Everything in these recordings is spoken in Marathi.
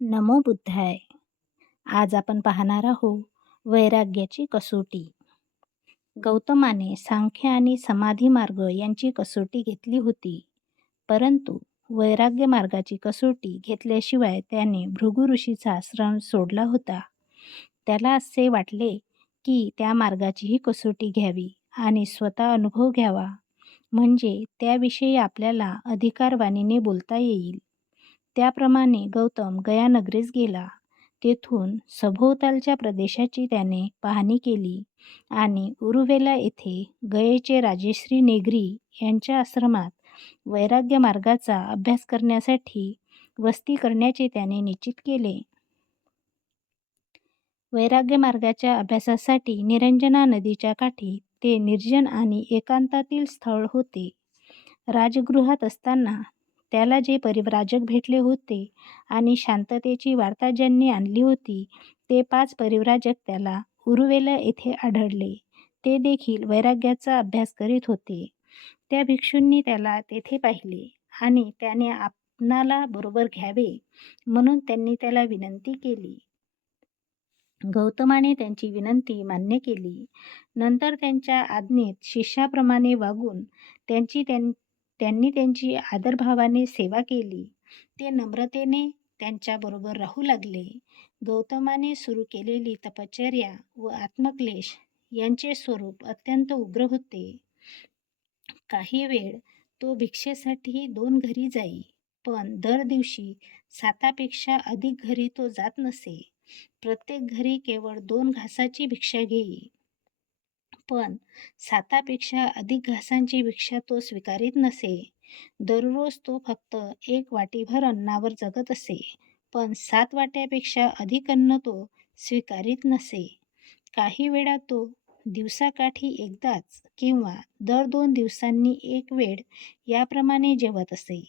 नमो बुद्धाय. आज आपण पाहणार आहोत वैराग्याची कसोटी. गौतमाने सांख्य आणि समाधी मार्ग यांची कसोटी घेतली होती. परंतु वैराग्य मार्गाची कसोटी घेतल्याशिवाय त्याने भृगु ऋषीचा आश्रम सोडला होता. त्याला असे वाटले की त्या मार्गाचीही कसोटी घ्यावी आणि स्वतः अनुभव घ्यावा. म्हणजे त्याविषयी आपल्याला अधिकारवाणीने बोलता येईल. त्याप्रमाणे गौतम गयानगरीस गेला. तेथून सभोवतालच्या प्रदेशाची त्याने पाहणी केली आणि उरुवेला येथे गयेचे राजेश्री नेगरी यांच्या आश्रमात वैराग्य मार्गाचा अभ्यास करण्यासाठी वस्ती करण्याचे त्याने निश्चित केले. वैराग्य मार्गाच्या अभ्यासासाठी निरंजना नदीच्या काठी ते निर्जन आणि एकांतातील स्थळ होते. राजगृहात असताना त्याला जे परिव्राजक भेटले होते आणि शांततेची वार्ता ज्यांनी आणली होती ते पाच परिव्राजक त्याला उरुवेला येथे आढळले. ते देखील वैराग्याचा अभ्यास करीत होते. त्या भिक्षूंनी त्याला तेथे पाहिले आणि त्याने आपणाला बरोबर घ्यावे म्हणून त्यांनी त्याला विनंती केली. गौतमाने त्यांची विनंती मान्य केली. नंतर त्यांच्या आज्ञेत शिष्याप्रमाणे वागून त्यांची त्यां त्यांनी त्यांची आदरभावाने सेवा केली. ते नम्रतेने त्यांच्याबरोबर राहू लागले. गौतमाने सुरू केलेली तपश्चर्या व आत्मक्लेश यांचे स्वरूप अत्यंत उग्र होते. काही वेळ तो भिक्षेसाठी दोन घरी जाई पण दर दिवशी सातापेक्षा अधिक घरी तो जात नसे. प्रत्येक घरी केवळ दोन घासाची भिक्षा घेई. पण सातापेक्षा अधिक घासांची भिक्षा तो स्वीकारीत नसे. दररोज तो फक्त एक वाटीभर अन्नावर जगत असे पण सात वाट्यापेक्षा अधिक अन्न तो स्वीकारीत नसे. काही वेळा तो दिवसाकाठी एकदाच किंवा दर दोन दिवसांनी एक वेळ याप्रमाणे जेवत असे.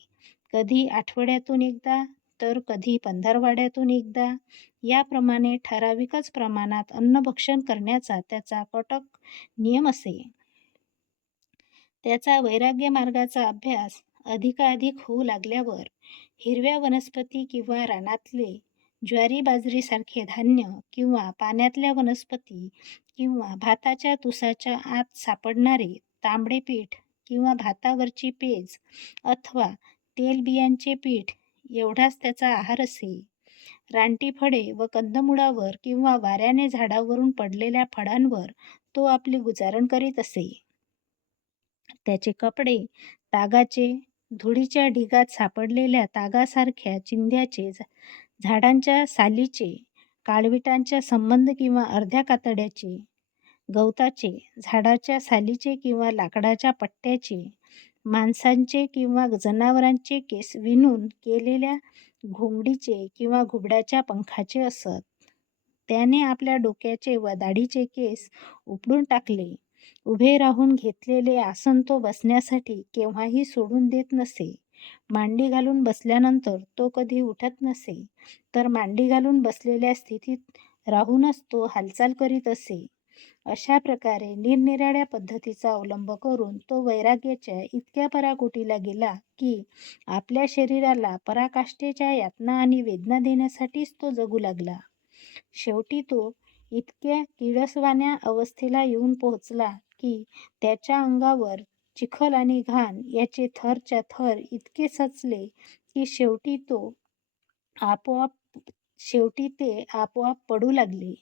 कधी आठवड्यातून एकदा तर कधी पंधरवाड्यातून एकदा. याप्रमाणे ठराविकच प्रमाणात अन्नभक्षण करण्याचा त्याचा कटक नियम असे. त्याचा वैराग्य मार्गाचा अभ्यास अधिकाधिक होऊ लागल्यावर हिरव्या वनस्पती किंवा रानातले ज्वारी बाजरीसारखे धान्य किंवा पाण्यातल्या वनस्पती किंवा भाताच्या तुसाच्या आत सापडणारे तांबडे पीठ किंवा भातावरची पेज अथवा तेलबियांचे पीठ एवढाच त्याचा आहार असे रानटी फळे व कंदमुळावर किंवा वाऱ्याने झाडावरून पडलेल्या फळांवर तो आपली गुजारण करीत असे. त्याचे कपडे तागाचे धुळीच्या ढिगात सापडलेल्या तागासारख्या चिंध्याचे झाडांच्या सालीचे काळविटांच्या संबंध किंवा अर्ध्या कातड्याचे गवताचे झाडाच्या सालीचे किंवा लाकडाच्या पट्ट्याचे माणसांचे किंवा जनावरांचे केस विणून केलेल्या घोंगडीचे किंवा घुबडाच्या पंखाचे असत. त्याने आपल्या डोक्याचे व दाढीचे केस उपडून टाकले. उभे राहून घेतलेले आसन तो बसण्यासाठी केव्हाही सोडून देत नसे. मांडी घालून बसल्यानंतर तो कधी उठत नसे. तर मांडी घालून बसलेल्या स्थितीत राहूनच तो हालचाल करीत असे. अशा प्रकारे निरनिराळ्या पद्धतीचा अवलंब करून तो वैराग्याच्या इतक्या पराकोटीला गेला की आपल्या शरीराला पराकाष्ठेच्या यातना आणि वेदना देण्यासाठीच तो जगू लागला. शेवटी तो इतक्या किळसवाण्या अवस्थेला येऊन पोहोचला की त्याच्या अंगावर चिखल आणि घाण याचे थरच्या थर इतके सचले की शेवटी तो आपोआप शेवटी ते आपोआप पडू लागले.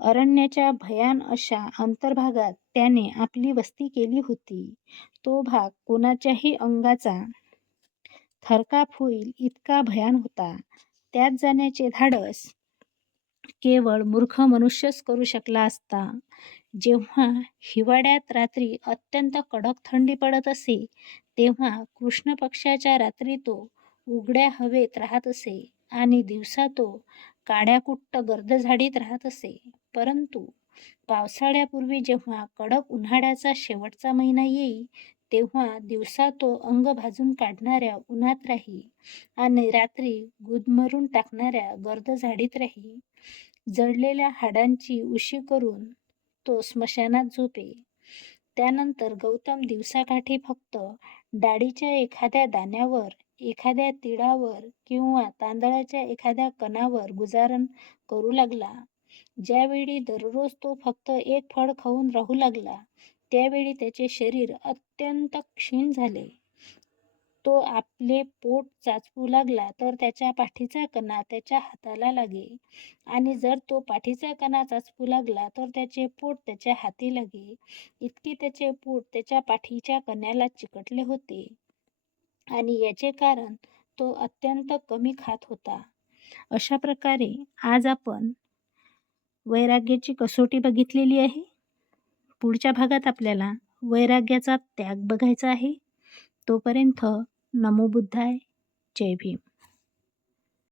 अरण्याच्या भयान अशा अंतर्भागात त्याने आपली वस्ती केली होती. तो भाग कोणाच्याही अंगाचा थरकाप होईल इतका भयान होता. त्यात जाण्याचे धाडस केवळ मूर्ख मनुष्यच करू शकला असता. जेव्हा हिवाळ्यात रात्री अत्यंत कडक थंडी पडत असे तेव्हा कृष्ण पक्षाच्या रात्री तो उघड्या हवेत राहत असे आणि दिवसा तो काड्याकुट्ट गर्द झाडीत राहत असे. परंतु पावसाळ्यापूर्वी जेव्हा कडक उन्हाळ्याचा शेवटचा महिना येई तेव्हा दिवसा तो अंग भाजून काढणाऱ्या उन्हात राही आणि रात्री गुदमरून टाकणाऱ्या गर्द झाडीत राही जळलेल्या हाडांची उशी करून तो स्मशानात झोपे त्यानंतर गौतम दिवसाकाठी फक्त डाळीच्या एखाद्या दाण्यावर एखाद्या तिळावर किंवा तांदळाच्या एखाद्या कणावर गुजारण करू लागला. ज्यावेळी दररोज तो फक्त एक फळ खाऊन राहू लागला, त्यावेळी त्याचे शरीर अत्यंत क्षीण झाले. तो आपले पोट चाचपू लागला तर त्याच्या पाठीचा कणा त्याच्या हाताला लागे आणि जर तो पाठीचा कणा चाचपू लागला तर त्याचे पोट त्याच्या हाती लागे, इतके त्याचे पोट त्याच्या पाठीच्या कण्याला चिकटले होते. आणि याचे कारण तो अत्यंत कमी खात होता. अशा प्रकारे आज आपण वैराग्याची कसोटी बघितलेली आहे. पुढच्या भागात आपल्याला वैराग्याचा त्याग बघायचा आहे. तोपर्यंत नमो बुद्धाय. जय भीम.